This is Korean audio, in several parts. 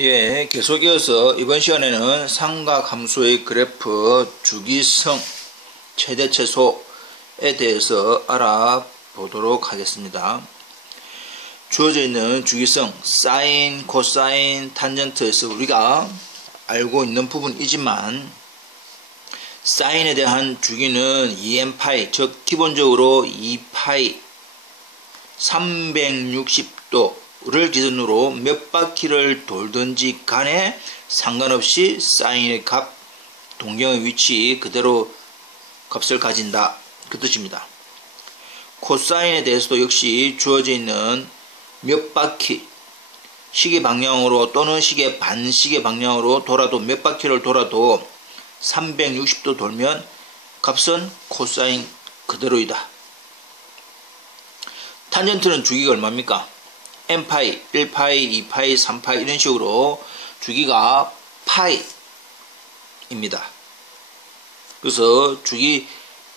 예, 계속 이어서 이번 시간에는 삼각함수의 그래프 주기성 최대 최소에 대해서 알아보도록 하겠습니다. 주어져 있는 주기성 사인, 코사인, 탄젠트에서 우리가 알고 있는 부분이지만 사인에 대한 주기는 2n파이, 즉 기본적으로 2파이 360도를 기준으로 몇 바퀴를 돌든지 간에 상관없이 사인의 값, 동경의 위치 그대로 값을 가진다, 그 뜻입니다. 코사인에 대해서도 역시 주어져 있는 몇 바퀴 시계 방향으로 또는 시계 반시계 방향으로 돌아도 몇 바퀴를 돌아도 360도 돌면 값은 코사인 그대로이다. 탄젠트는 주기가 얼마입니까? n파이, 1파이, 2파이, 3파이 이런 식으로 주기가 파이입니다. 그래서 주기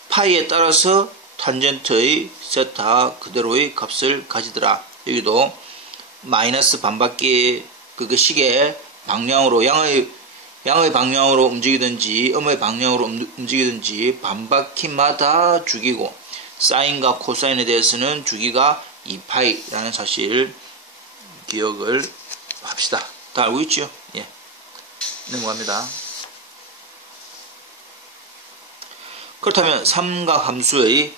파이에 따라서 탄젠트의 세타 그대로의 값을 가지더라. 여기도 마이너스 반바퀴 그 시계 방향으로 양의 방향으로 움직이든지 음의 방향으로 움직이든지 반바퀴마다 주기고 사인과 코사인에 대해서는 주기가 2파이라는 사실 기억을 합시다. 다 알고 있죠? 예. 넘어갑니다. 그렇다면 삼각함수의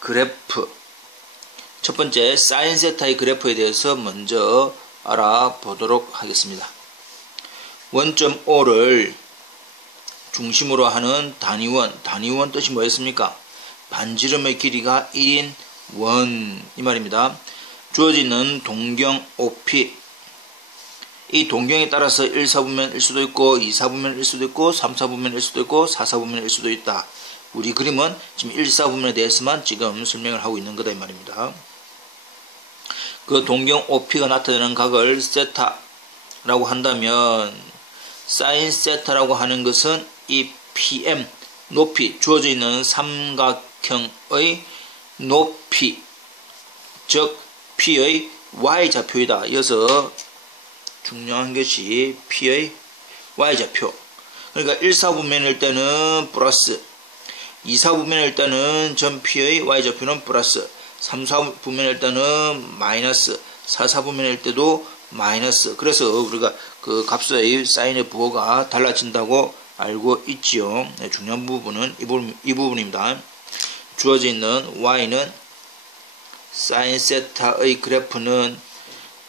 그래프 첫 번째 사인 세타의 그래프에 대해서 먼저 알아보도록 하겠습니다. 원점 O를 중심으로 하는 단위원 뜻이 뭐였습니까? 반지름의 길이가 1인 원 이 말입니다. 주어지는 동경 OP 이 동경에 따라서 1사분면일 수도 있고 2사분면일 수도 있고 3사분면일 수도 있고 4사분면일 수도 있다. 우리 그림은 지금 1사분면에 대해서만 지금 설명을 하고 있는 거다 이 말입니다. 그 동경 OP가 나타내는 각을 세타라고 한다면 사인 세타라고 하는 것은 이 PM 높이 주어져 있는 삼각형의 높이 즉 P의 Y좌표이다. 이어서 중요한 것이 P의 Y좌표. 그러니까 1사분면일 때는 플러스 2사분면일 때는 전 P의 Y좌표는 플러스 3사분면일 때는 마이너스 4사분면일 때도 마이너스. 그래서 우리가 그 값의 사인의 부호가 달라진다고 알고 있지요. 네, 중요한 부분은 이 부분입니다. 주어져 있는 y는 사인 세타의 그래프는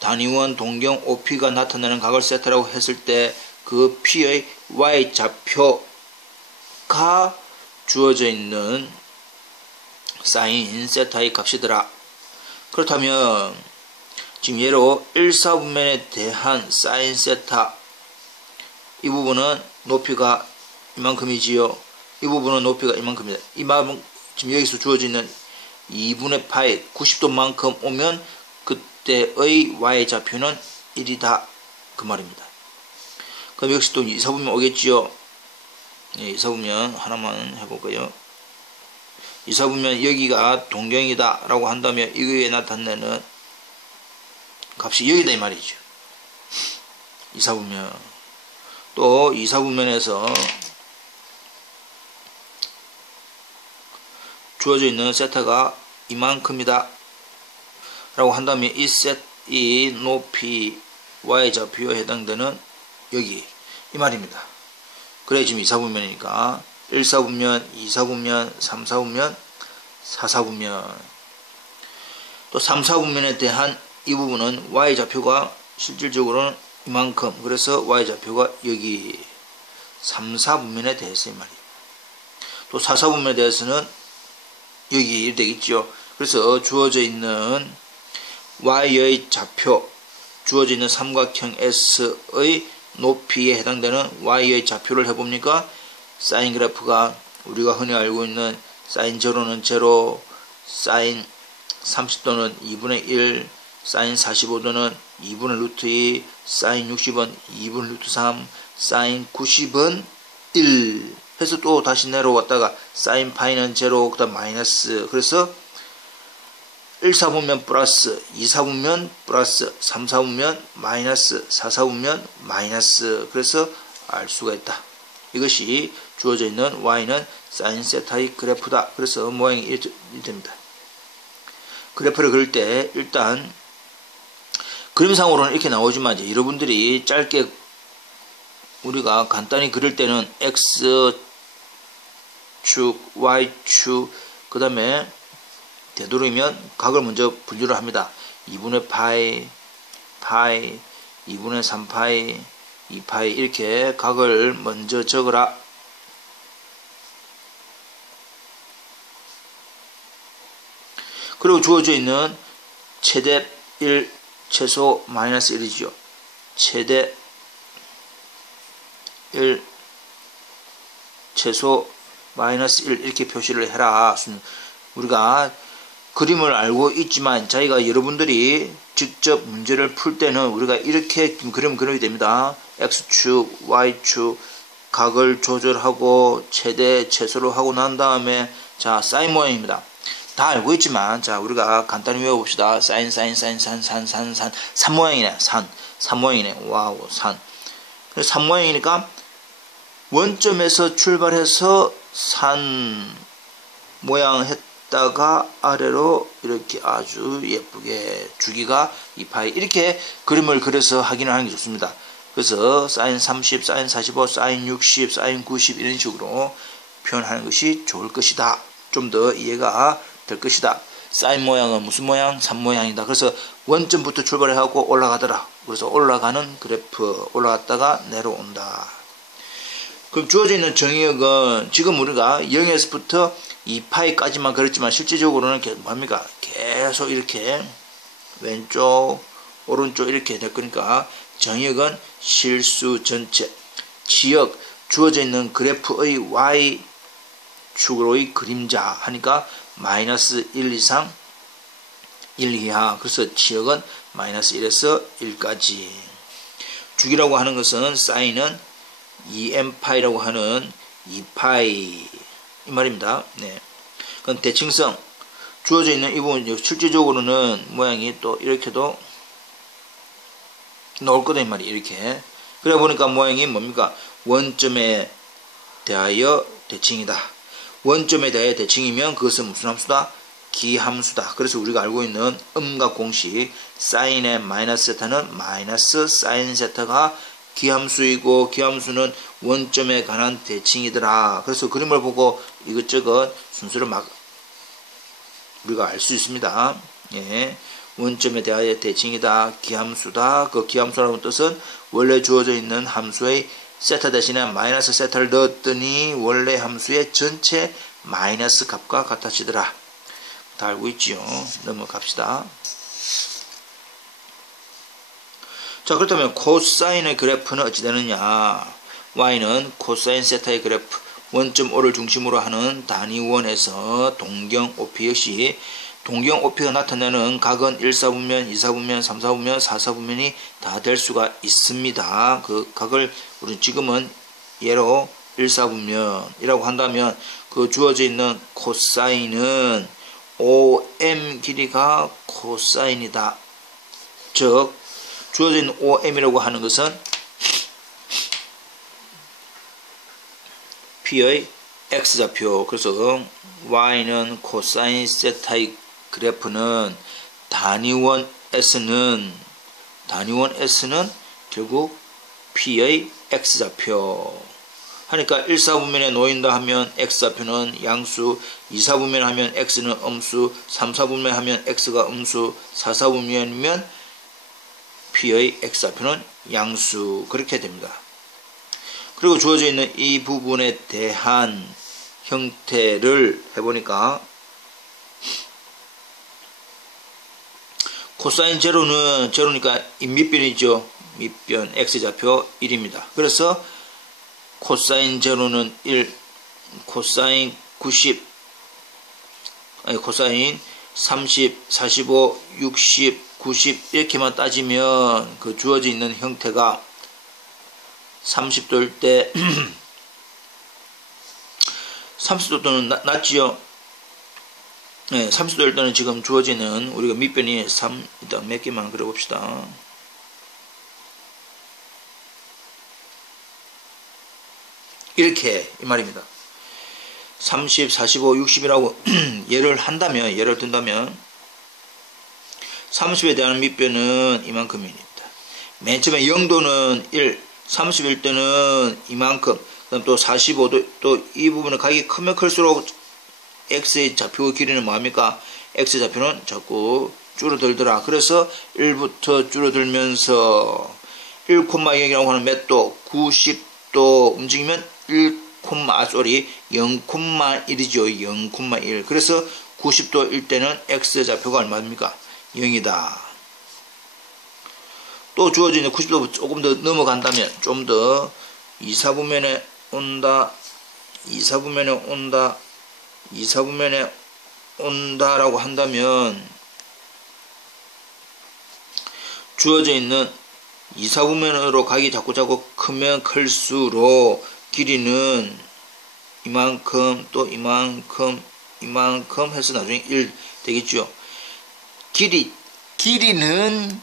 단위원 동경 OP가 나타나는 각을 세타라고 했을 때 그 P의 y좌표가 주어져 있는 사인 세타의 값이더라. 그렇다면 지금 예로 1사분면에 대한 사인 세타 이 부분은 높이가 이만큼이지요. 이 부분은 높이가 이만큼입니다. 이만큼 지금 여기서 주어지는 2분의 파이 90도만큼 오면 그때의 y좌표는 1이다. 그 말입니다. 그럼 역시 또 2사분면 오겠지요. 네, 2사분면 하나만 해볼까요? 2사분면 여기가 동경이다 라고 한다면 이거에 나타내는 값이 여기다 이 말이죠. 2사분면 또 2사분면에서 주어져 있는 세타가 이만큼이다 라고 한다면 이 높이 y좌표에 해당되는 여기 이 말입니다. 그래 지금 2사분면이니까 1사분면, 2사분면, 3사분면, 4사분면 또 3사분면에 대한 이 부분은 y좌표가 실질적으로는 이만큼 그래서 y좌표가 여기 3, 4분면에 대해서 이 말이에요. 또 4, 4분면에 대해서는 여기 이렇게 되겠죠. 그래서 주어져 있는 y의 좌표 주어져 있는 삼각형 S의 높이에 해당되는 y의 좌표를 해봅니까? 사인 그래프가 우리가 흔히 알고 있는 사인 제로는 제로, 사인 30도는 2분의 1, 사인 45도는 2분의 루트 2, 사인 60은 2분의 루트 3, 사인 90은 1 해서 또 다시 내려왔다가 사인 파이는 제로, 그 다음 마이너스. 그래서 1, 4분면 플러스, 2, 4분면 플러스, 3, 4분면 마이너스, 4, 4분면 마이너스. 그래서 알 수가 있다. 이것이 주어져 있는 y는 사인 세타의 그래프다. 그래서 모양이 이렇게 됩니다. 그래프를 그릴 때 일단 그림상으로는 이렇게 나오지만 이제 여러분들이 짧게 우리가 간단히 그릴 때는 x축, y축, 그 다음에 되도록이면 각을 먼저 분류를 합니다. 2분의 파이, 2분의 3파이, 2파이 이렇게 각을 먼저 적으라. 그리고 주어져 있는 최대 1, 최소 마이너스 1이죠. 최대 1, 최소 마이너스 1 이렇게 표시를 해라. 우리가 그림을 알고 있지만 자기가 여러분들이 직접 문제를 풀 때는 우리가 이렇게 그림을 그려야 됩니다. x축, y축 각을 조절하고 최대, 최소로 하고 난 다음에 자 사인 모양입니다. 다 알고 있지만 자 우리가 간단히 외워봅시다. 사인 산 모양이네. 산 모양이네. 와우 산 모양이니까 원점에서 출발해서 산 모양 했다가 아래로 이렇게 아주 예쁘게 주기가 2파이 이렇게 그림을 그려서 확인을 하는 게 좋습니다. 그래서 사인 30, 사인 45, 사인 60, 사인 90 이런 식으로 표현하는 것이 좋을 것이다. 좀 더 이해가 될 것이다. 사인 모양은 무슨 모양? 산 모양이다. 그래서 원점부터 출발해갖고 올라가더라. 그래서 올라가는 그래프 올라갔다가 내려온다. 그럼 주어져 있는 정의역은 지금 우리가 0에서부터 2파이까지만 그렸지만 실제적으로는 뭡니까? 계속 이렇게 왼쪽 오른쪽 이렇게 될 거니까 정의역은 실수 전체 지역 주어져 있는 그래프의 y축으로의 그림자 하니까 마이너스 1 이상 1 이하. 그래서 지역은 마이너스 1에서 1까지. 주기라고 하는 것은 사인은 2n파이라고 하는 2파이 이 말입니다. 네. 그럼 대칭성 주어져 있는 이 부분 실제적으로는 모양이 또 이렇게도 나올 거다 이 말이 이렇게. 그래 보니까 모양이 뭡니까? 원점에 대하여 대칭이다. 원점에 대하여 대칭이면 그것은 무슨 함수다? 기함수다. 그래서 우리가 알고 있는 음각 공식 사인의 마이너스 세타는 마이너스 사인 세타가 기함수이고 기함수는 원점에 관한 대칭이더라. 그래서 그림을 보고 이것저것 순서를 막 우리가 알 수 있습니다. 예. 원점에 대하여 대칭이다. 기함수다. 그 기함수라는 뜻은 원래 주어져 있는 함수의 세타 대신에 마이너스 세타를 넣었더니 원래 함수의 전체 마이너스 값과 같아지더라. 다 알고 있지요. 넘어갑시다. 자, 그렇다면 코사인의 그래프는 어찌 되느냐? y는 코사인 세타의 그래프 원점 O를 중심으로 하는 단위원에서 동경 OP 역시 동경 OP가 나타내는 각은 1, 4분면, 2, 4분면, 3, 4분면, 4, 4분면이 다 될 수가 있습니다. 그 각을 우리 지금은 예로 1, 4분면이라고 한다면 그 주어져 있는 코사인은 OM 길이가 코사인이다. 즉 주어져 있는 OM이라고 하는 것은 P의 X좌표. 그래서 Y는 코사인 세타의 그래프는 단위원 S는 결국 P의 X좌표. 하니까 1, 4분면에 놓인다 하면 X좌표는 양수, 2, 4분면 하면 X는 음수, 3, 4분면 하면 X가 음수, 4, 4분면이면 P의 X좌표는 양수. 그렇게 됩니다. 그리고 주어져 있는 이 부분에 대한 형태를 해보니까 코사인 제로니까 밑변이죠. 밑변 X좌표 1입니다. 그래서 코사인 제로는 1, 코사인 90, 코사인 30, 45, 60, 90 이렇게만 따지면 그 주어져 있는 형태가 30도일 때 30도는 낮지요. 네, 30도 될 때는 지금 주어지는 우리가 밑변이 3, 일단 몇 개만 그려봅시다. 이렇게 이 말입니다. 30, 45, 60이라고 예를 든다면 30에 대한 밑변은 이만큼입니다. 맨 처음에 0도는 1, 31도는 이만큼, 그럼 또 45도, 또 이 부분은 각이 크면 클수록 x의 좌표 길이는 뭐합니까? x의 좌표는 자꾸 줄어들더라. 그래서 1부터 줄어들면서 1,0이라고 하는 몇 도? 90도 움직이면 0,1이죠. 0,1. 그래서 90도일 때는 x의 좌표가 얼마입니까? 0이다. 또 주어지는 90도 조금 더 넘어간다면 좀 더 2, 4분면에 온다. 2, 4분면에 온다. 2, 4분면에 온다라고 한다면 주어져 있는 2, 4분면으로 각이 자꾸 크면 클수록 길이는 이만큼 또 이만큼 해서 나중에 1 되겠죠. 길이는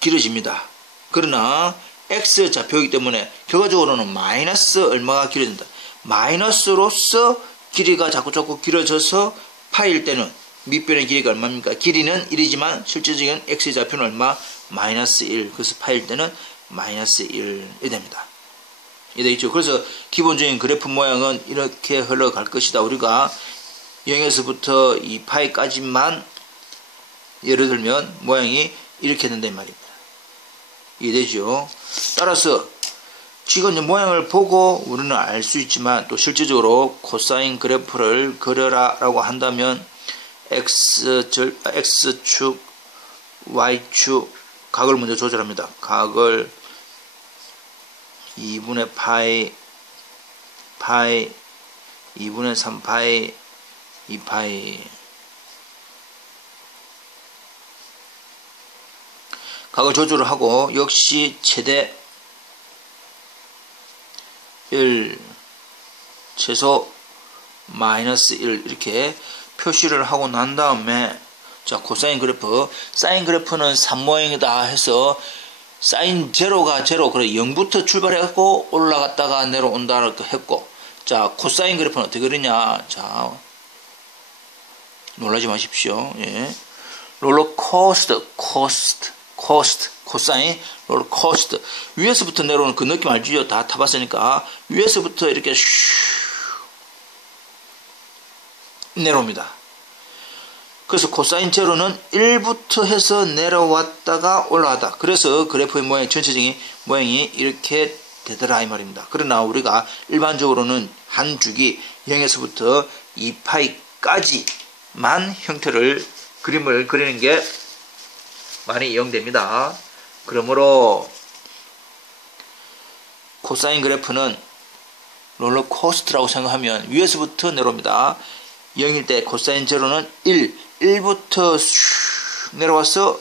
길어집니다. 그러나 x 좌표이기 때문에 결과적으로는 마이너스 얼마가 길어진다. 마이너스로서 길이가 자꾸 길어져서 파일 때는 밑변의 길이가 얼마입니까? 길이는 1이지만 실제적인 x의 좌표는 얼마? 마이너스 1. 그래서 파일 때는 마이너스 1이 됩니다. 이해되겠죠? 그래서 기본적인 그래프 모양은 이렇게 흘러갈 것이다. 우리가 0에서부터 이 파이까지만 예를 들면 모양이 이렇게 된단 말입니다. 이해되죠? 따라서 지금 모양을 보고 우리는 알 수 있지만 또 실제적으로 코사인 그래프를 그려라 라고 한다면 X축, Y축 각을 먼저 조절합니다. 각을 2분의 파이, 2분의 3파이, 2파이 각을 조절을 하고 역시 최대 1, 최소 마이너스 1 이렇게 표시를 하고 난 다음에 자 코사인 그래프, 사인 그래프는 3모양이다 해서 사인 제로가 제로, 그래 0부터 출발해갖고 올라갔다가 내려온다 이렇게 했고, 자 코사인 그래프는 어떻게 그러냐, 자 놀라지 마십시오. 예. 롤러코스터, 코사인, 롤러코스터. 위에서부터 내려오는 그 느낌 알죠? 다 타봤으니까. 위에서부터 이렇게 슉 내려옵니다. 그래서 코사인 제로는 1부터 해서 내려왔다가 올라왔다. 그래서 그래프의 모양, 전체적인 모양이 이렇게 되더라 이 말입니다. 그러나 우리가 일반적으로는 한 주기 0에서부터 2파이까지만 형태를, 그림을 그리는 게 많이 이용됩니다. 그러므로 코사인 그래프는 롤러코스터라고 생각하면 위에서부터 내려옵니다. 0일 때 코사인 제로는 1부터 내려와서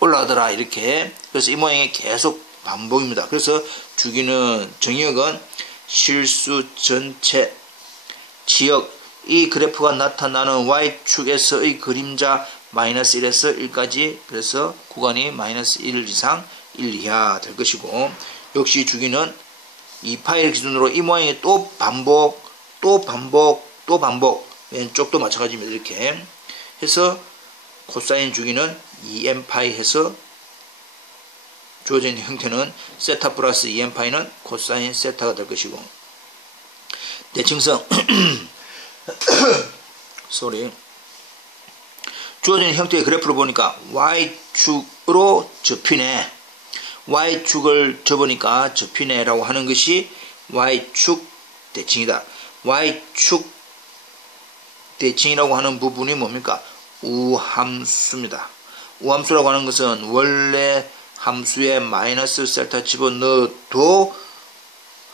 올라가더라 이렇게. 그래서 이 모양이 계속 반복입니다. 그래서 주기는 정역은 실수 전체 지역, 이 그래프가 나타나는 Y축에서의 그림자 마이너스 1에서 1까지, 그래서 구간이 마이너스 1 이상 1 이하 될 것이고, 역시 주기는 2파일 기준으로 이 모양이 또 반복, 왼쪽도 마찬가지입니다. 이렇게 해서 코사인 주기는 2n파이 해서 주어진 형태는 세타 플러스 2n파이는 코사인 세타가 될 것이고, 대칭성 주어진 형태의 그래프를 보니까 Y축으로 접히네, Y축을 접으니까 접히네 라고 하는 것이 Y축 대칭이다. Y축 대칭이라고 하는 부분이 뭡니까? 우함수입니다. 우함수라고 하는 것은 원래 함수에 마이너스 셀타 집어넣어도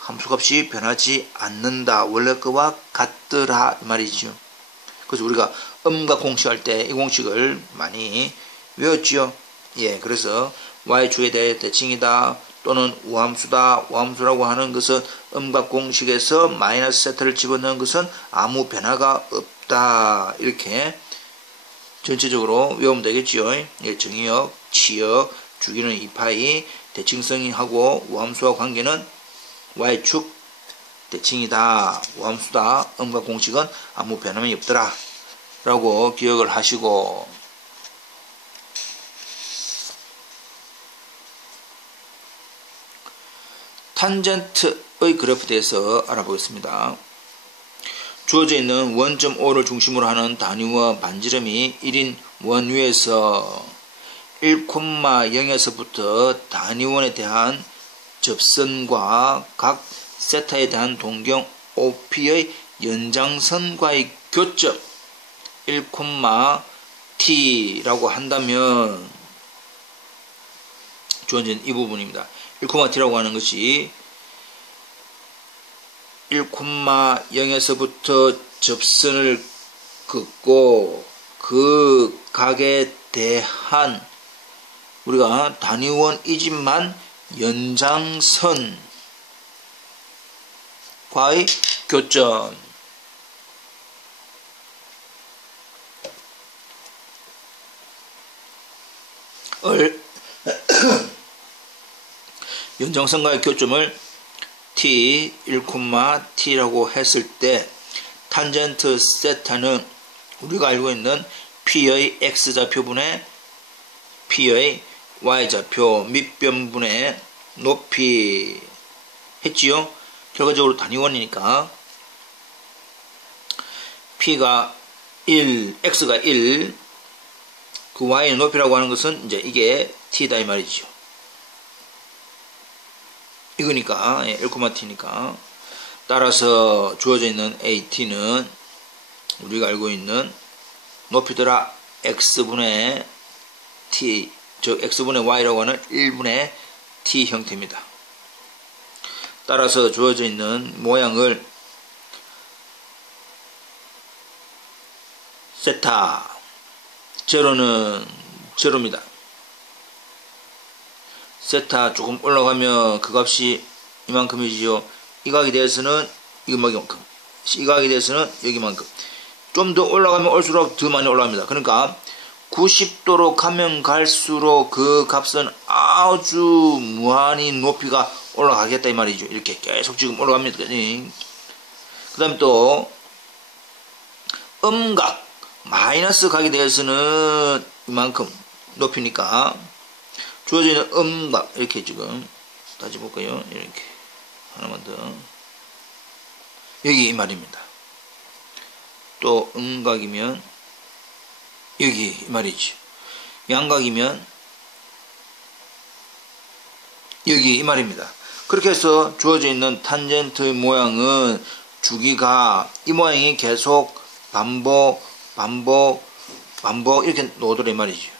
함수값이 변하지 않는다. 원래 거와 같더라 이 말이죠. 그래서 우리가 음각 공식할 때 이 공식을 많이 외웠지요. 예, 그래서 Y축에 대해 대칭이다 또는 우함수다. 우함수라고 하는 것은 음각 공식에서 마이너스 세타를 집어넣은 것은 아무 변화가 없다. 이렇게 전체적으로 외우면 되겠지요. 예, 정의역, 치역, 주기는 2파이, 대칭성하고 우함수와 관계는 y축 대칭이다. 우함수다. 음각 공식은 아무 변함이 없더라. 라고 기억을 하시고, 탄젠트의 그래프에 대해서 알아보겠습니다. 주어져 있는 원점 O를 중심으로 하는 단위와 반지름이 1인 원위에서 1,0에서부터 단위원에 대한 접선과 각 세타에 대한 동경 OP의 연장선과의 교점 1,t라고 한다면 주어진 이 부분입니다. 1,t라고 하는 것이 1,0에서부터 접선을 긋고 그 각에 대한 우리가 단위원이지만 연장선과의 교점 연장선과의 교점을 t 1,t라고 했을 때 탄젠트 세타는 우리가 알고 있는 p의 x좌표분의 p의 y좌표 밑변분의 높이 했지요. 결과적으로 단위원이니까 p가 1, x가 1, 그 y의 높이라고 하는 것은 이제 이게 t다 이 말이죠. 이거니까 1,t니까 따라서 주어져 있는 at는 우리가 알고 있는 높이더라 x분의 t, 즉 x분의 y라고 하는 1분의 t 형태입니다. 따라서 주어져 있는 모양을 세타 제로는 제로입니다. 세타 조금 올라가면 그 값이 이만큼이지요. 이 각에 대해서는 이만큼, 이 각에 대해서는 여기만큼. 좀 더 올라가면 올수록 더 많이 올라갑니다. 그러니까 90도로 가면 갈수록 그 값은 아주 무한히 높이가 올라가겠다 이 말이죠. 이렇게 계속 지금 올라갑니다. 그 다음에 또 음각 마이너스 각에 대해서는 이만큼 높이니까 주어져 있는 음각 이렇게 지금 따져볼까요? 이렇게 하나만 더 여기 이 말입니다. 또 음각이면 여기 이 말이죠. 양각이면 여기 이 말입니다. 그렇게 해서 주어져 있는 탄젠트의 모양은 주기가 이 모양이 계속 반복 이렇게 나오더라 이 말이죠.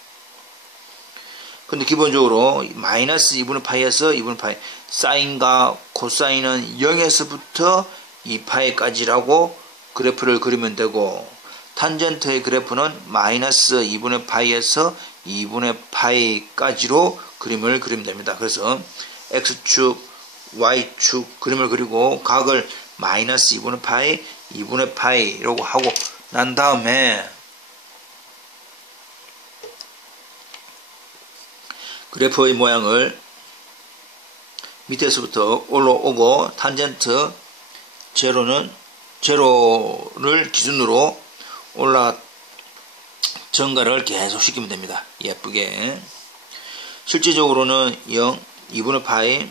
근데 기본적으로 마이너스 2분의 파이에서 2분의 파이 사인과 코사인은 0에서부터 2파이까지라고 그래프를 그리면 되고 탄젠트의 그래프는 마이너스 2분의 파이에서 2분의 파이까지로 그림을 그리면 됩니다. 그래서 x축, y축 그림을 그리고 각을 마이너스 2분의 파이, 2분의 파이라고 하고 난 다음에 그래프의 모양을 밑에서부터 올라오고 탄젠트 제로를 기준으로 증가를 계속 시키면 됩니다. 예쁘게. 실질적으로는 0, 2분의 파이,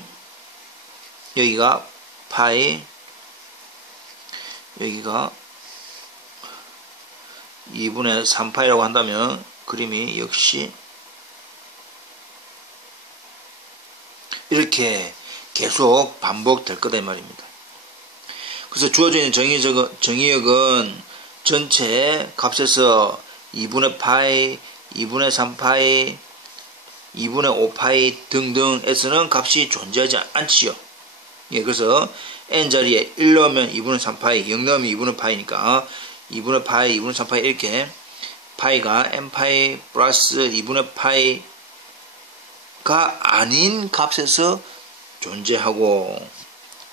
여기가 파이, 여기가 2분의 3파이라고 한다면 그림이 역시 이렇게 계속 반복될 거다 이 말입니다. 그래서 주어져 있는 정의역은 전체 값에서 2분의 파이, 2분의 3파이, 2분의 5파이 등등에서는 값이 존재하지 않지요. 예, 그래서 n자리에 1 넣으면 2분의 3파이, 0 넣으면 2분의 파이니까 2분의 파이, 2분의 3파이 이렇게 파이가 n파이 플러스 2분의 파이가 아닌 값에서 존재하고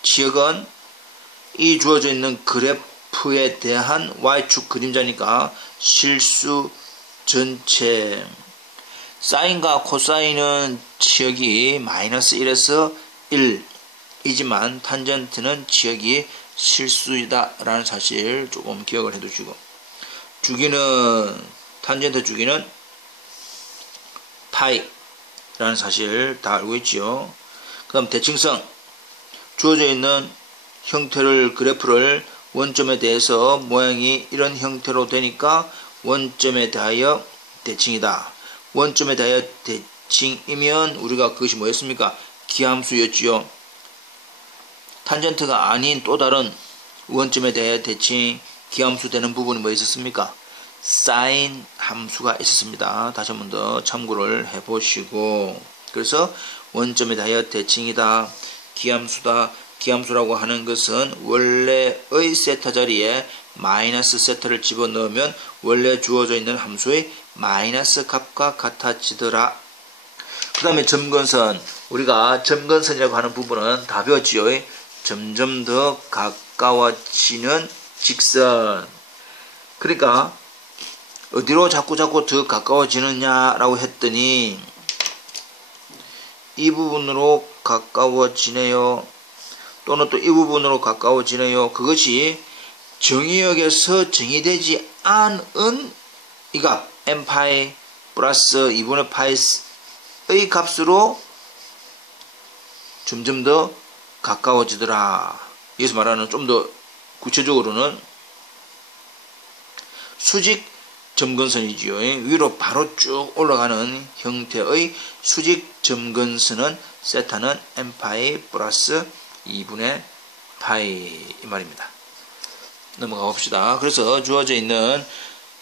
지역은 이 주어져 있는 그래프에 대한 y축 그림자니까 실수 전체. 사인과 코사인은 치역이 마이너스 1에서 1이지만 탄젠트는 치역이 실수이다 라는 사실 조금 기억을 해 두시고, 주기는 탄젠트 주기는 파이 라는 사실 다 알고 있죠. 그 다음 대칭성. 주어져 있는 형태를 그래프를 원점에 대해서 모양이 이런 형태로 되니까 원점에 대하여 대칭이다. 원점에 대하여 대칭이면 우리가 그것이 뭐였습니까? 기함수였지요. 탄젠트가 아닌 또 다른 원점에 대하여 대칭 기함수 되는 부분이 뭐 있었습니까? 사인 함수가 있었습니다. 다시 한 번 더 참고를 해보시고, 그래서 원점에 대하여 대칭이다. 기함수다. 기함수라고 하는 것은 원래의 세타 자리에 마이너스 세타를 집어넣으면 원래 주어져 있는 함수의 마이너스 값과 같아지더라. 그 다음에 점근선. 우리가 점근선이라고 하는 부분은 다 배웠지요. 점점 더 가까워지는 직선. 그러니까 어디로 자꾸 더 가까워지느냐라고 했더니 이 부분으로 가까워지네요. 또는 또 이 부분으로 가까워지네요. 그것이 정의역에서 정의되지 않은 이 값 n파이 플러스 2분의 파이의 값으로 점점 더 가까워지더라. 여기서 말하는 좀 더 구체적으로는 수직 점근선이지요. 위로 바로 쭉 올라가는 형태의 수직 점근선은 세타는 n파이 플러스 2분의 파이 이 말입니다. 넘어가 봅시다. 그래서 주어져 있는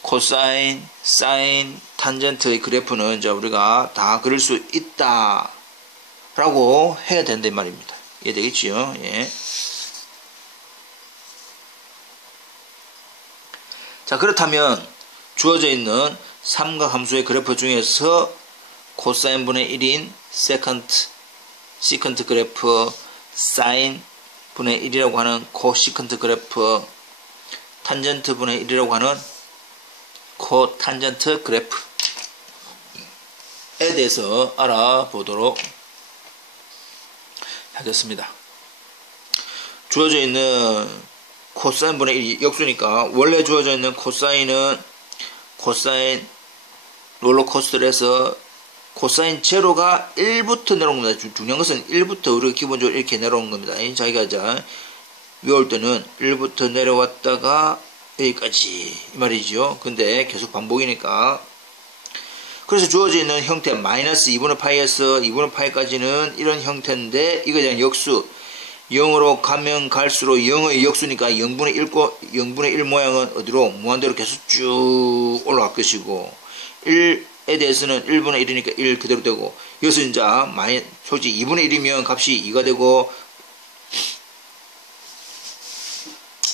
코사인, 사인, 탄젠트의 그래프는 이제 우리가 다 그릴 수 있다 라고 해야 된다 이 말입니다. 이해되겠지요? 예. 자, 그렇다면 주어져 있는 삼각함수의 그래프 중에서 코사인 분의 1인 시컨트 그래프, 사인 분의 1이라고 하는 코시컨트 그래프, 탄젠트 분의 1이라고 하는 코탄젠트 그래프에 대해서 알아보도록 하겠습니다. 주어져 있는 코사인 분의 1이 역수니까 원래 주어져 있는 코사인은 코사인 롤러코스터를 해서 코사인 제로가 1부터 내려온 겁니다. 중요한 것은 1부터 우리가 기본적으로 이렇게 내려온 겁니다. 자기가 자 외울 때는 1부터 내려왔다가 여기까지 이 말이죠. 근데 계속 반복이니까. 그래서 주어져 있는 형태 마이너스 2분의 파이에서 2분의 파이까지는 이런 형태인데 이거에 대한 역수 0으로 가면 갈수록 0의 역수니까 0분의 1 모양은 어디로? 무한대로 계속 쭉 올라갈 것이고 1에 대해서는 1분의 1이니까 1 그대로 되고 여기서 이제 솔직히 2분의 1이면 값이 2가 되고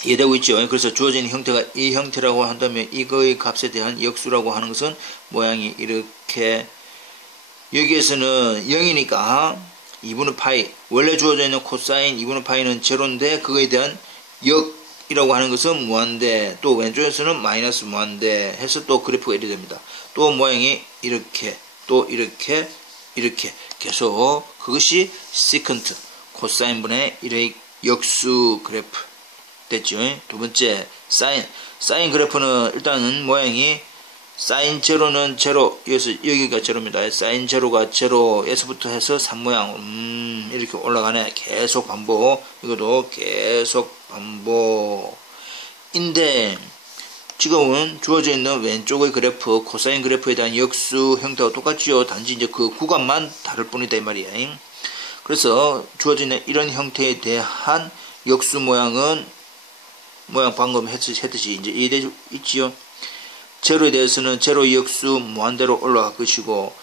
이해되고 있죠. 그래서 주어진 형태가 이 형태라고 한다면 이거의 값에 대한 역수라고 하는 것은 모양이 이렇게 여기에서는 0이니까 2분의 파이 원래 주어져 있는 코사인 2분의 파이는 제로인데 그거에 대한 역이라고 하는 것은 무한대 또 왼쪽에서는 마이너스 무한대 해서 또 그래프가 이렇게 됩니다. 또 모양이 이렇게 또 이렇게 계속 그것이 시컨트 코사인 분의 1의 역수 그래프 됐죠. 두 번째 사인 그래프는 일단은 모양이 사인 제로는 제로 여기가 제로입니다. 사인 제로가 제로에서부터 해서 3모양 이렇게 올라가네. 계속 반복. 이것도 계속 반복인데 지금은 주어져 있는 왼쪽의 그래프 코사인 그래프에 대한 역수 형태가 똑같지요. 단지 이제 그 구간만 다를 뿐이다 이 말이야. 그래서 주어져 있는 이런 형태에 대한 역수 모양 방금 했듯이 이제 이해되어 있지요. 제로에 대해서는 제로 역수 무한대로 올라갈 것이고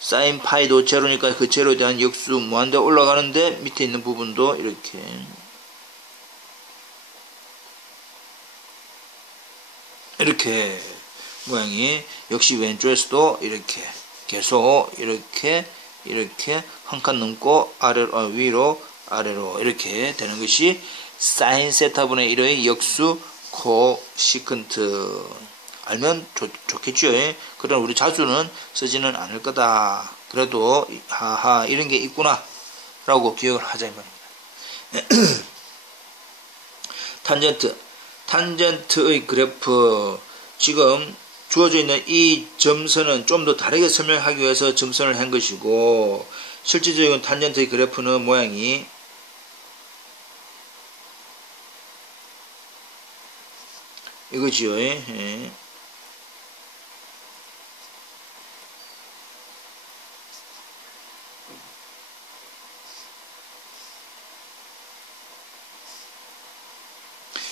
사인 파이도 제로니까 그 제로에 대한 역수 무한대로 올라가는데 밑에 있는 부분도 이렇게 모양이 역시 왼쪽에서도 이렇게 계속 이렇게 한 칸 넘고 위로 아래로 이렇게 되는 것이 사인 세타분의 1의 역수 코시컨트 알면 좋겠죠. 그러나 우리 자주는 쓰지는 않을 거다. 그래도 하하 이런 게 있구나 라고 기억을 하자 이 말입니다. 탄젠트의 그래프, 지금 주어져 있는 이 점선은 좀 더 다르게 설명하기 위해서 점선을 한 것이고, 실질적인 탄젠트의 그래프는 모양이 이거지요. 예.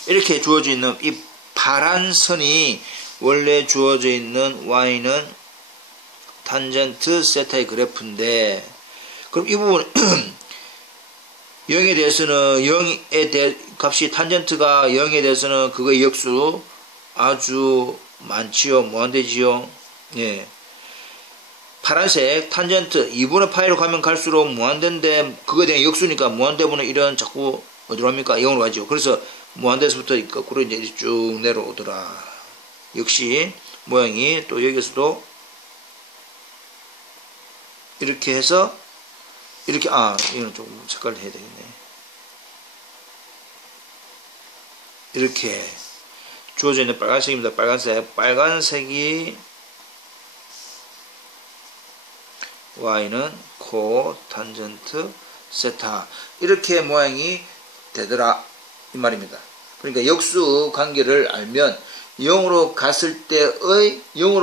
이렇게 주어져 있는 이 파란 선이 원래 주어져 있는 y는 탄젠트 세타의 그래프인데, 그럼 이 부분 0에 대해서는 값이 탄젠트가 0에 대해서는 그거의 역수 아주 많지요. 무한대지요. 예. 파란색 탄젠트 2분의 파이로 가면 갈수록 무한대인데 그거에 대한 역수니까 무한대분의 1은 자꾸 어디로 갑니까? 0으로 가죠. 그래서 무한대에서부터 거꾸로 이제 쭉 내려오더라. 역시 모양이 또 여기서도 이렇게 해서 이렇게, 이거는 조금 색깔을 해야 되겠네. 이렇게 주어져 있는 빨간색입니다. 빨간색이 y는 코 탄젠트 세타, 이렇게 모양이 되더라 이 말입니다. 그러니까 역수 관계를 알면 0으로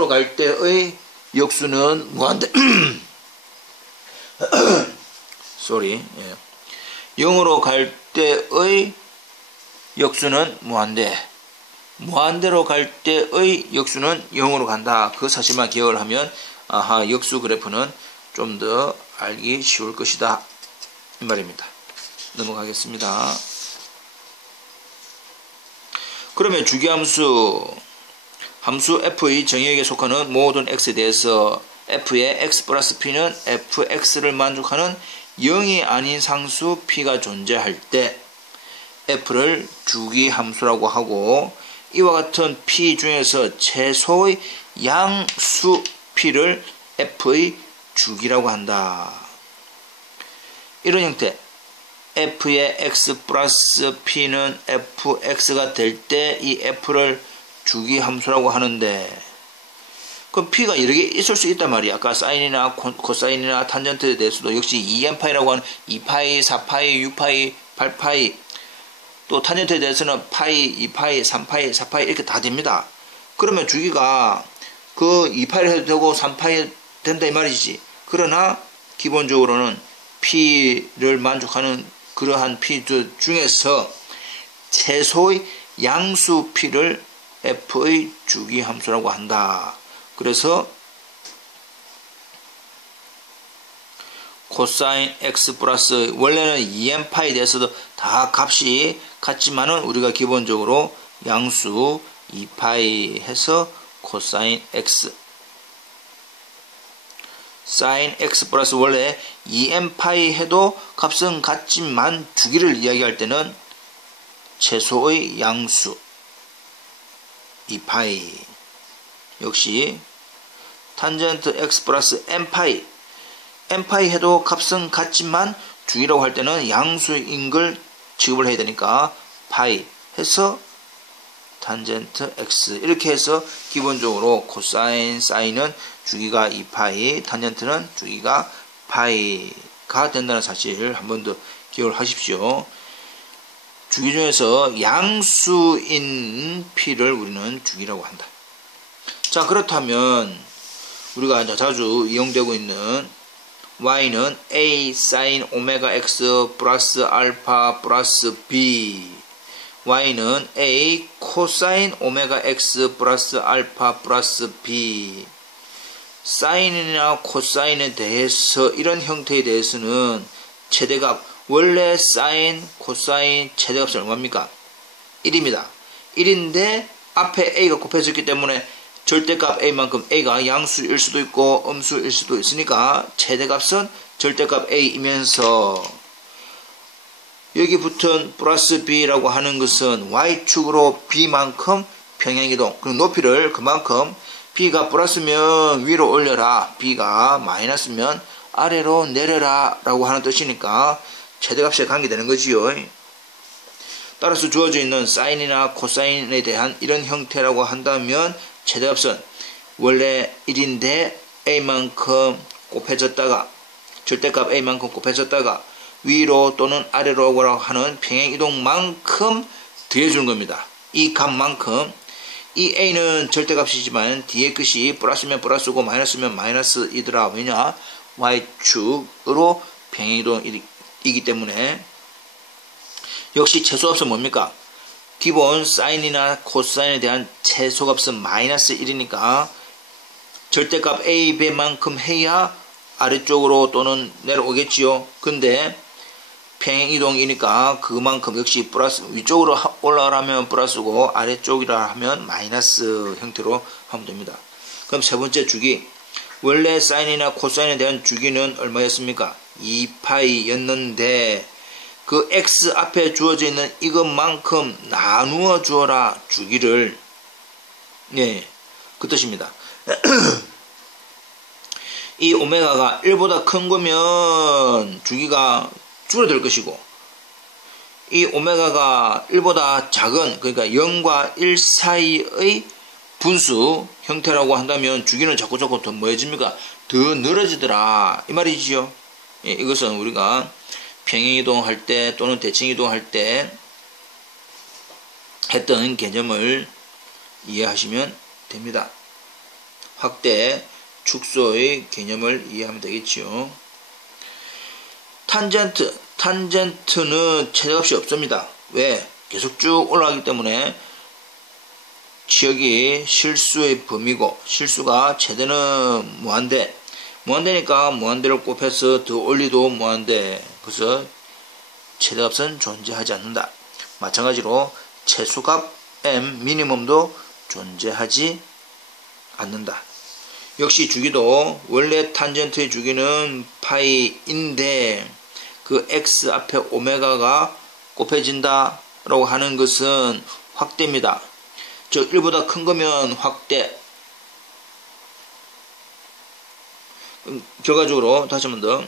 갈 때의 역수는 무한대 sorry. 예. 0으로 갈 때의 역수는 무한대, 무한대로 갈 때의 역수는 0으로 간다. 그 사실만 기억을 하면 아하 역수 그래프는 좀 더 알기 쉬울 것이다 이 말입니다. 넘어가겠습니다. 그러면 주기함수 f의 정의역에 속하는 모든 x에 대해서 f의 x 플러스 p는 fx를 만족하는 0이 아닌 상수 p가 존재할 때 f를 주기함수라고 하고, 이와 같은 p 중에서 최소의 양수 p를 f의 주기라고 한다. 이런 형태, f의 x 플러스 p는 fx가 될 때 이 f를 주기함수라고 하는데, 그럼 p가 여러 개 있을 수 있단 말이야. 아까 사인이나 코사인이나 탄젠트에 대해서도 역시 2n파이라고 하는 2파이, 4파이, 6파이, 8파이, 또 탄젠트에 대해서는 파이, 2파이, 3파이, 4파이 이렇게 다 됩니다. 그러면 주기가 그 2파이를 해도 되고 3파이 된다 이 말이지. 그러나 기본적으로는 p를 만족하는 그러한 p 중에서 최소의 양수 p를 f의 주기함수라고 한다. 그래서 코사인 x 플러스, 원래는 2n파에 대해서도 다 값이 같지만은 우리가 기본적으로 양수 2파이 해서 코사인 x, 사인 x 플러스, 원래 2n파이 해도 값은 같지만 주기를 이야기할 때는 최소의 양수 2파이, 역시 탄젠트 x 플러스 n파이, n파이 해도 값은 같지만 주기라고 할 때는 양수인 걸 취급을 해야 되니까 파이 해서 탄젠트 x, 이렇게 해서 기본적으로 코사인 사인은 주기가 2파이, 탄젠트는 주기가 파이가 된다는 사실을 한 번 더 기억을 하십시오. 주기 중에서 양수인 p를 우리는 주기라고 한다. 자, 그렇다면 우리가 이제 자주 이용되고 있는 y는 a sin 오메가 x 플러스 알파 플러스 b, y는 a 코사인 오메가 x 플러스 알파 플러스 b, 사인이나 코사인에 대해서 이런 형태에 대해서는 최대값, 원래 사인, 코사인 최대값이 얼마입니까? 1입니다. 1인데 앞에 a가 곱해졌기 때문에 절대값 a만큼 a가 양수일 수도 있고 음수일 수도 있으니까 최대값은 절대값 a이면서 여기 붙은 플러스 b라고 하는 것은 y축으로 b만큼 평행이동. 그리고 높이를 그만큼 b가 플러스면 위로 올려라, b가 마이너스면 아래로 내려라 라고 하는 뜻이니까 최대값에 관계되는 거지요. 따라서 주어져 있는 사인이나 코사인에 대한 이런 형태라고 한다면 최대값은 원래 1인데 a만큼 곱해졌다가 절대값 a만큼 곱해졌다가 위로 또는 아래로 하는 평행이동만큼 더해주는 겁니다. 이 값만큼. 이 a는 절대값이지만 뒤에 끝이 플러스면 플러스고 마이너스면 마이너스이더라. 왜냐? y축으로 평행이동이기 때문에. 역시 최소값은 뭡니까? 기본 사인이나 코사인에 대한 최소값은 마이너스 1이니까 절대값 a 배만큼 해야 아래쪽으로 또는 내려오겠지요. 근데 평행이동이니까 그만큼 역시 플러스, 위쪽으로 올라가면 플러스고 아래쪽이라 하면 마이너스 형태로 하면 됩니다. 그럼 세 번째 주기. 원래 사인이나 코사인에 대한 주기는 얼마였습니까? 2파이였는데 그 x 앞에 주어져 있는 이것만큼 나누어 주어라 주기를. 네, 그 뜻입니다. 이 오메가가 1보다 큰 거면 주기가 줄어들 것이고, 이 오메가가 1보다 작은, 그러니까 0과 1 사이의 분수 형태라고 한다면 주기는 자꾸 더 뭐해집니까? 더 늘어지더라 이 말이지요. 예, 이것은 우리가 평행이동 할 때 또는 대칭이동 할 때 했던 개념을 이해하시면 됩니다. 확대, 축소의 개념을 이해하면 되겠지요. 탄젠트는 최대값이 없습니다. 왜? 계속 쭉 올라가기 때문에 지역이 실수의 범위고, 실수가 최대는 무한대, 무한대니까 무한대를 곱해서 더 올리도 무한대. 그래서 최대값은 존재하지 않는다. 마찬가지로 최소값 m 미니멈도 존재하지 않는다. 역시 주기도 원래 탄젠트의 주기는 파이인데 그 x 앞에 오메가가 곱해진다 라고 하는 것은 확대입니다. 즉 1보다 큰 거면 확대. 결과적으로 다시 한 번 더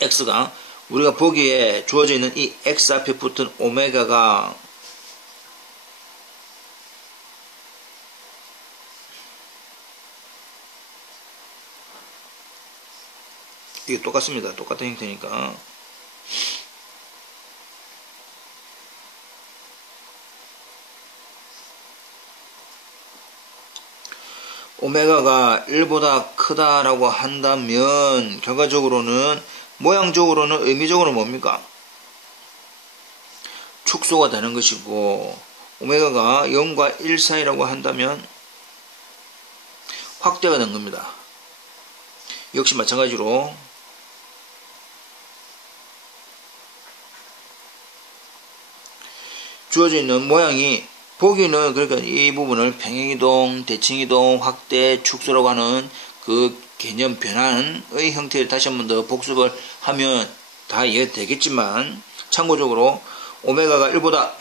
x가 우리가 보기에 주어져 있는 이 x 앞에 붙은 오메가가 이게 똑같습니다. 똑같은 형태니까. 오메가가 1보다 크다라고 한다면 결과적으로는 모양적으로는 의미적으로 뭡니까? 축소가 되는 것이고, 오메가가 0과 1 사이라고 한다면 확대가 된 겁니다. 역시 마찬가지로 주어져 있는 모양이 보기는, 그러니까 이 부분을 평행이동, 대칭이동, 확대, 축소라고 하는 그 개념 변환의 형태를 다시 한 번 더 복습을 하면 다 이해가 되겠지만, 참고적으로 오메가가 1보다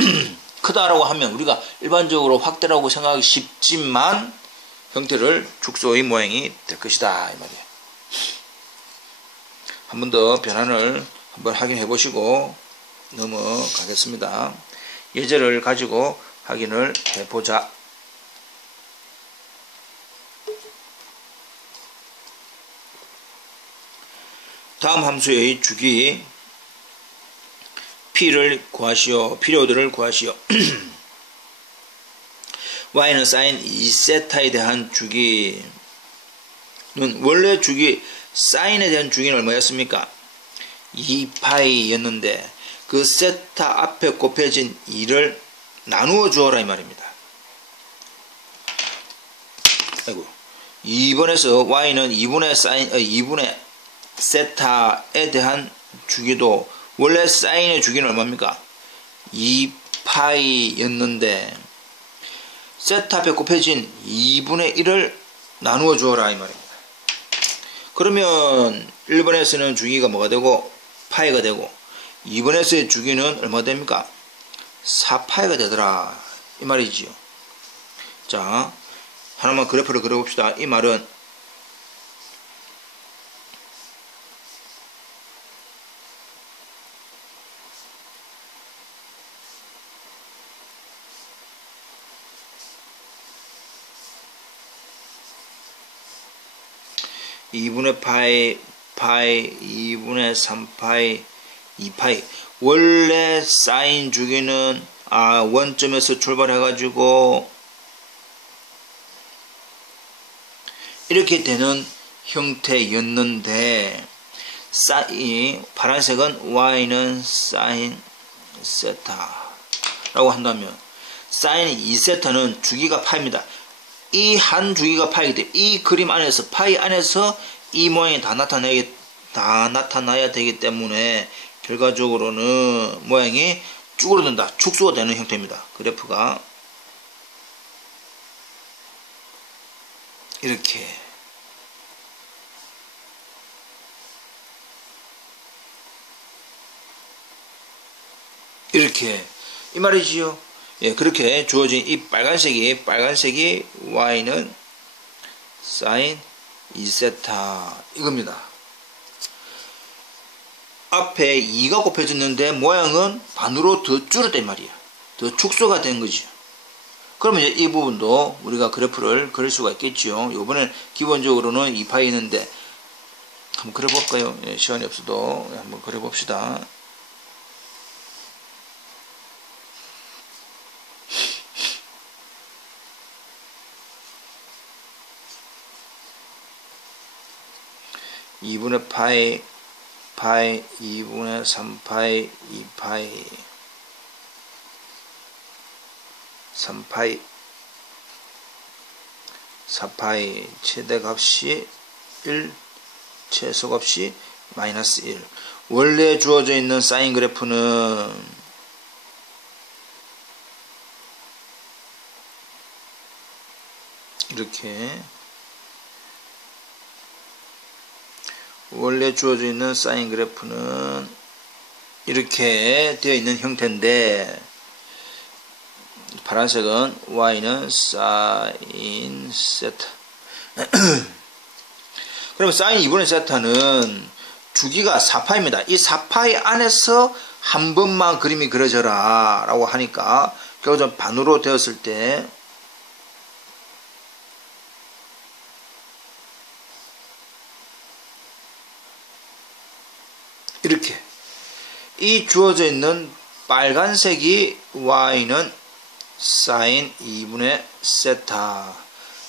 크다라고 하면 우리가 일반적으로 확대라고 생각하기 쉽지만 형태를 축소의 모양이 될 것이다 이 말이에요. 한 번 더 변환을 한번 확인해 보시고 넘어가겠습니다. 예제를 가지고 확인을 해보자. 다음 함수의 주기 P를 구하시오. 피리오드를 구하시오. Y는 sin 2세타에 대한 주기는 원래 주기 사인에 대한 주기는 얼마였습니까? 2파이였는데 그 세타 앞에 곱해진 2를 나누어 주어라 이 말입니다. 아이고. 2번에서 y는 2분의 세타에 대한 주기도 원래 사인의 주기는 얼마입니까? 2파이였는데 세타 앞에 곱해진 2분의 1을 나누어 주어라 이 말입니다. 그러면 1번에서는 주기가 뭐가 되고 파이가 되고 2번에서의 주기는 얼마 됩니까? 4파이가 되더라 이 말이지요. 자, 하나만 그래프를 그려봅시다. 이 말은 2분의 파이, 2분의 3파이, 2파이. 원래 사인 주기는 원점에서 출발해가지고 이렇게 되는 형태였는데, 파란색은 y는 사인 세타라고 한다면, 사인 2세타는 주기가 파입니다. 이 한 주기가 파이기 때문에 이 그림 안에서, 파이 안에서 이 모양이 다 나타나야 되기 때문에 결과적으로는 모양이 쭈그러든다, 축소가 되는 형태입니다. 그래프가 이렇게 이 말이지요. 예, 그렇게 주어진 이 빨간색이 y는 사인 2세타 이겁니다. 앞에 2가 곱해졌는데 모양은 반으로 더 줄었단 말이야. 더 축소가 된 거죠. 그러면 이제 이 부분도 우리가 그래프를 그릴 수가 있겠죠. 이번엔 기본적으로는 2파이 있는데 한번 그려볼까요? 예, 시간이 없어도 한번 그려봅시다. (2분의 파이) 2분의 3파이 2파이 3파이 4파이 최대값이 1 최소값이 마이너스 1. 원래 주어져 있는 사인 그래프는 이렇게 원래 주어져 있는 사인 그래프는 이렇게 되어 있는 형태인데, 파란색은 y는 사인 세타. 그러면 사인 2분의 세타는 주기가 4파입니다. 이 4파이 안에서 한 번만 그림이 그려져라 라고 하니까 결국 반으로 되었을 때 이렇게 이 주어져 있는 빨간색이 y는 사인 2분의 세타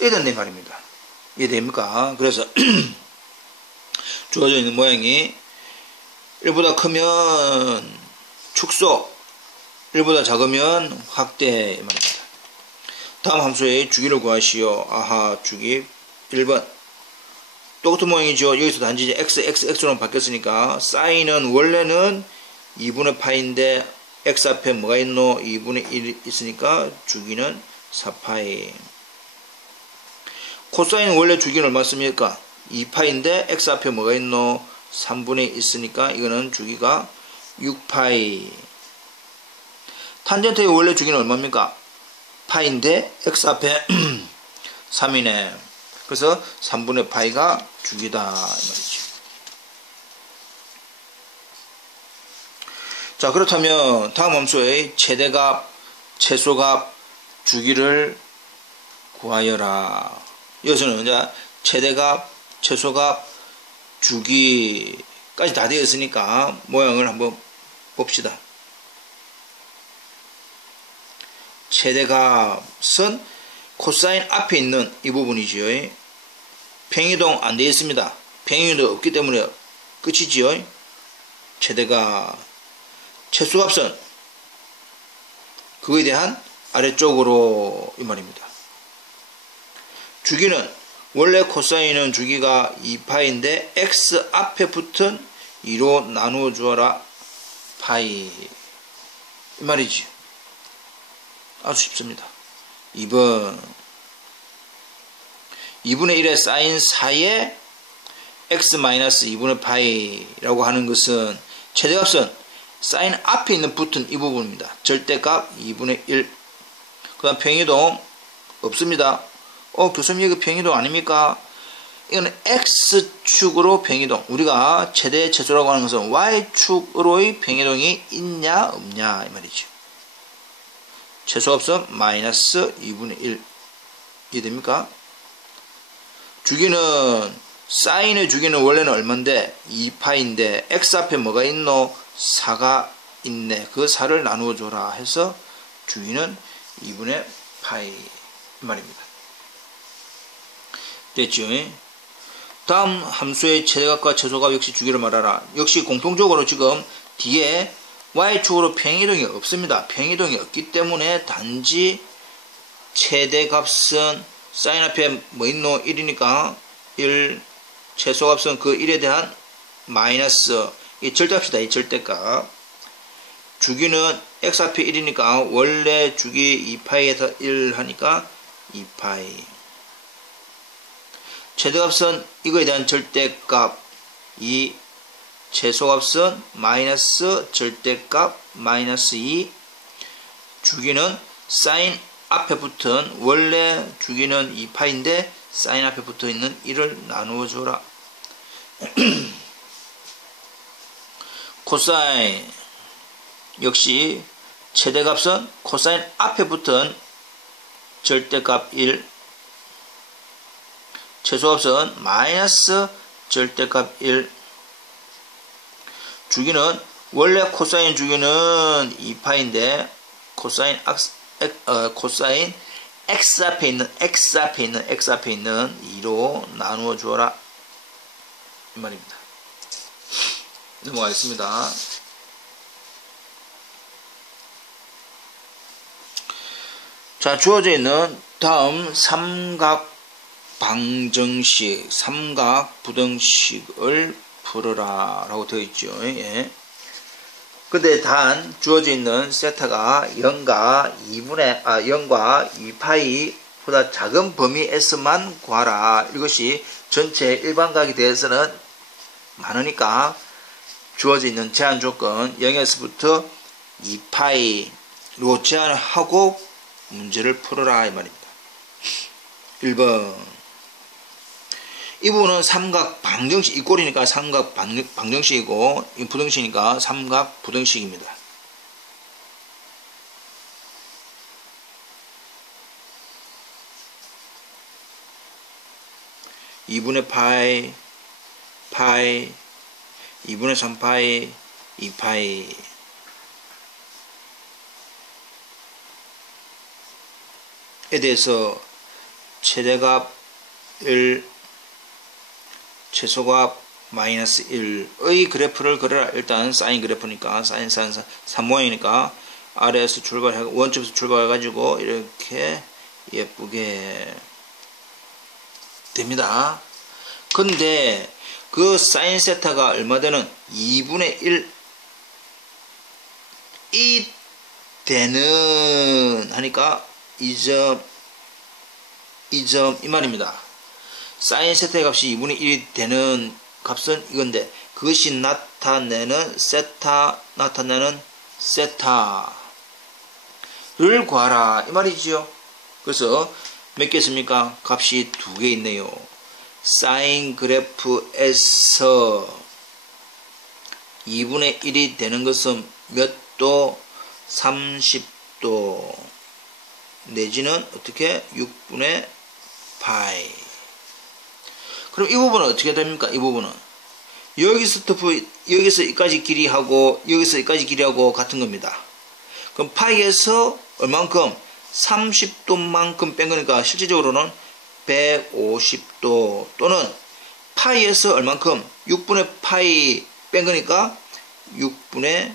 이런 말입니다. 이해됩니까? 그래서 주어져 있는 모양이 1보다 크면 축소, 1보다 작으면 확대 말입니다. 다음 함수의 주기를 구하시오. 주기 1번. 똑같은 모양이죠. 여기서 단지 x로 바뀌었으니까 사인은 원래는 2분의 파인데 x 앞에 뭐가 있노? 2분의 1 있으니까 주기는 4파이. 코사인은 원래 주기는 얼마 씁니까? 2파인데 x 앞에 뭐가 있노? 3분의 1 있으니까 이거는 주기가 6파이. 탄젠트의 원래 주기는 얼마입니까? 파인데 x 앞에 3이네. 그래서 3분의 파이가 주기다 이 말이죠. 자, 그렇다면 다음 함수의 최대값, 최소값, 주기를 구하여라. 여기서는 이제 최대값, 최소값, 주기까지 다 되어 있으니까 모양을 한번 봅시다. 최대값은 코사인 앞에 있는 이 부분이지요. 평이동 안 되어 있습니다. 평이동 없기 때문에 끝이지요. 최대값. 최소값은 그거에 대한 아래쪽으로 이 말입니다. 주기는 원래 코사인은 주기가 2파인데 x 앞에 붙은 2로 나누어 주어라 파이 이 말이지. 아주 쉽습니다. 2번 2분의 1의 사인 4에 x-2분의 파이라고 하는 것은 최대값은 사인 앞에 있는 붙은 이 부분입니다. 절대값 2분의 1. 그 다음 평이동 없습니다. 교수님 여기 평이동 아닙니까? 이거는 X축으로 평이동. 우리가 최대 최소라고 하는 것은 Y축으로의 평이동이 있냐 없냐 이 말이죠. 최소가 없으면 마이너스 2분의 1 이해됩니까? 주기는 사인의 주기는 원래는 얼마인데 2파인데 X 앞에 뭐가 있노? 4가 있네. 그 4를 나누어 줘라 해서 주기는 2분의 파이 말입니다. 됐죠? 다음 함수의 최대값과 최소값 역시 주기를 말하라. 역시 공통적으로 지금 뒤에 Y축으로 평이동이 없습니다. 평이동이 없기 때문에 단지 최대값은 사인 앞에 뭐 있노? 1이니까 1, 최소값은 그 1에 대한 마이너스, 이 절대값이다. 이 절대값. 주기는 x 앞에 1이니까 원래 주기 2파이에서 1 하니까 2파이. 최대값은 이거에 대한 절대값 2, 최소값은 마이너스 절대값 마이너스 2, 주기는 사인 앞에 붙은 원래 주기는 2파인데 사인 앞에 붙어 있는 1을 나누어 줘라. 코사인 역시 최대값은 코사인 앞에 붙은 절대값 1, 최소값은 마이너스 절대값 1, 주기는 원래 코사인 주기는 2파인데 코사인 x 앞에 있는 2로 나누어 주어라 이 말입니다. 넘어가겠습니다. 자, 주어져 있는 다음 삼각 방정식, 삼각 부등식을 풀어라 라고 되어 있죠. 예. 근데 단 주어져 있는 세타가 0과 2파이 보다 작은 범위 S만 구하라. 이것이 전체 일반각에 대해서는 많으니까 주어져 있는 제한 조건 0에서부터 2파이로 제한을 하고 문제를 풀어라 이 말입니다. 1번 이 부분은 삼각 방정식, 이 꼴이니까 삼각 방정식이고 이 부등식이니까 삼각 부등식입니다. (2분의 파이) 2분의 3파이 2파이 에 대해서 최대값 1, 최소값 마이너스 1의 그래프를 그려라. 일단 사인 그래프니까 사인 3모양이니까 아래에서 출발하고 원점에서 출발해가지고 이렇게 예쁘게 됩니다. 근데 그 사인 세타가 얼마 되는 2분의 1 이 되는 하니까 이 점 이 말입니다. 사인 세타의 값이 2분의 1이 되는 값은 이건데 그것이 나타내는 세타를 구하라 이 말이지요. 그래서 몇 개 있습니까? 값이 2개 있네요. 사인 그래프에서 2분의 1이 되는 것은 몇 도? 30도 내지는 어떻게? 6분의 파이. 그럼 이 부분은 어떻게 됩니까? 이 부분은 여기서 여기까지 길이하고 여기서 여기까지 길이하고 같은 겁니다. 그럼 파이에서 얼만큼? 30도만큼 뺀 거니까 실질적으로는 150도 또는 파이에서 얼만큼? 6분의 파이 뺀 거니까 6분의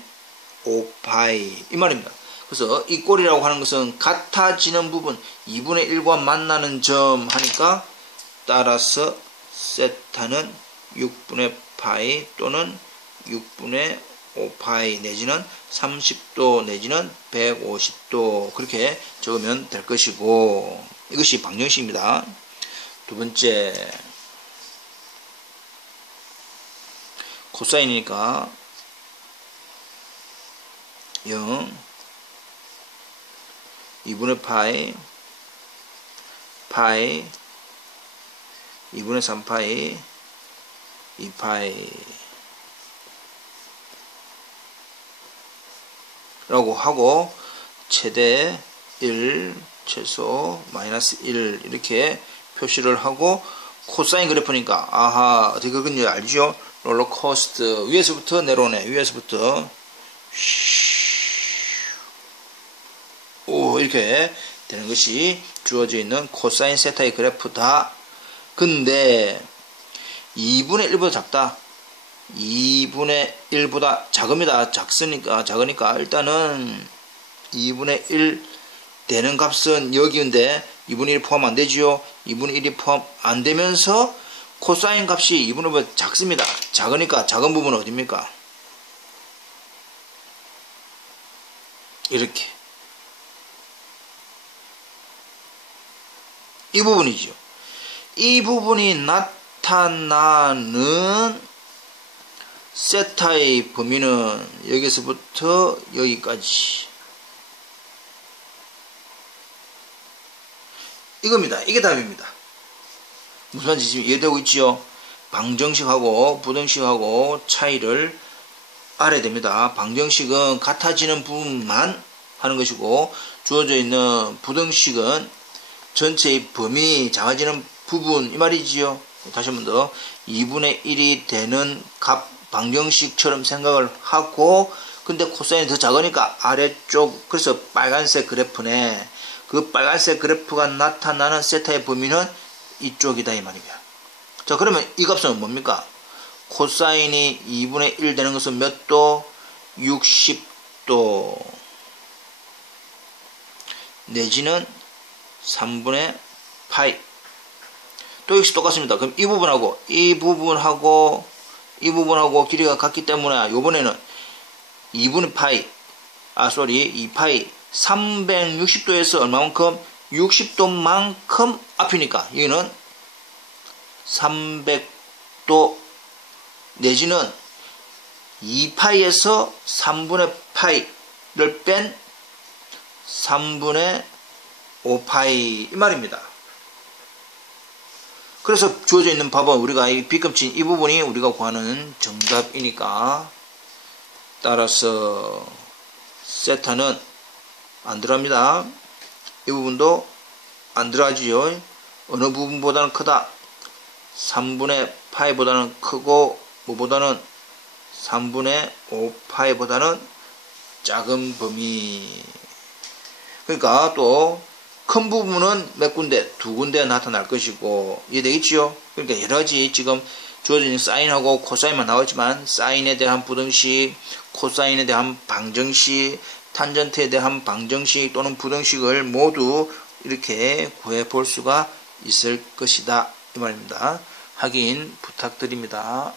5파이 이 말입니다. 그래서 이 꼴이라고 하는 것은 같아지는 부분 2분의 1과 만나는 점 하니까 따라서 세타는 6분의 파이 또는 6분의 5파이 내지는 30도 내지는 150도 그렇게 적으면 될 것이고 이것이 방정식입니다. 두 번째 코사인이니까 0 2분의 파이 파이 2분의 3파이 2파이 라고 하고 최대 1 최소 마이너스 1 이렇게 표시를 하고 코사인 그래프니까 아하 어떻게 그런지 알죠? 롤러코스터 위에서부터 내려오네. 위에서부터 오 이렇게 되는 것이 주어져 있는 코사인 세타의 그래프다. 근데 2분의 1보다 작다. 2분의 1보다 작습니다. 작으니까 일단은 2분의 1 되는 값은 여기인데 2분의 1이 포함 안 되지요. 2분의 1이 포함 안 되면서 코사인 값이 2분의 1보다 작습니다. 작으니까 작은 부분은 어딥니까? 이렇게 이 부분이죠. 이 부분이 나타나는 세타의 범위는 여기서부터 여기까지 이겁니다. 이게 답입니다. 무슨 말인지 지금 이해되고 있지요? 방정식하고 부등식하고 차이를 알아야 됩니다. 방정식은 같아지는 부분만 하는 것이고 주어져 있는 부등식은 전체의 범위 작아지는 부분 이 말이지요. 다시 한 번 더 2분의 1이 되는 값 방정식처럼 생각을 하고 근데 코사인이 더 작으니까 아래쪽 그래서 빨간색 그래프네. 그 빨간색 그래프가 나타나는 세타의 범위는 이쪽이다 이 말이야. 자 그러면 이 값은 뭡니까? 코사인이 2분의 1 되는 것은 몇 도? 60도 내지는 3분의 파이 또 역시 똑같습니다. 그럼 이 부분하고 이 부분하고 길이가 같기 때문에 요번에는 2분의 파이 2파이 360도에서 얼마만큼? 60도만큼 앞이니까 여기는 300도 내지는 2파이에서 3분의 파이를 뺀 3분의 5파이 이 말입니다. 그래서 주어져 있는 답은 우리가 이 빗금친 이 부분이 우리가 구하는 정답이니까 따라서 세타는 안 들어갑니다. 이 부분도 안 들어가지요. 어느 부분보다는 크다. 3분의 파이보다는 크고 뭐보다는 3분의 5파이보다는 작은 범위. 그러니까 또 큰 부분은 몇 군데? 두 군데 나타날 것이고 이해되겠지요? 그러니까 여러가지 지금 주어져 있는 사인하고 코사인만 나왔지만 사인에 대한 부등식, 코사인에 대한 방정식, 탄전트에 대한 방정식 또는 부등식을 모두 이렇게 구해 볼 수가 있을 것이다 이 말입니다. 확인 부탁드립니다.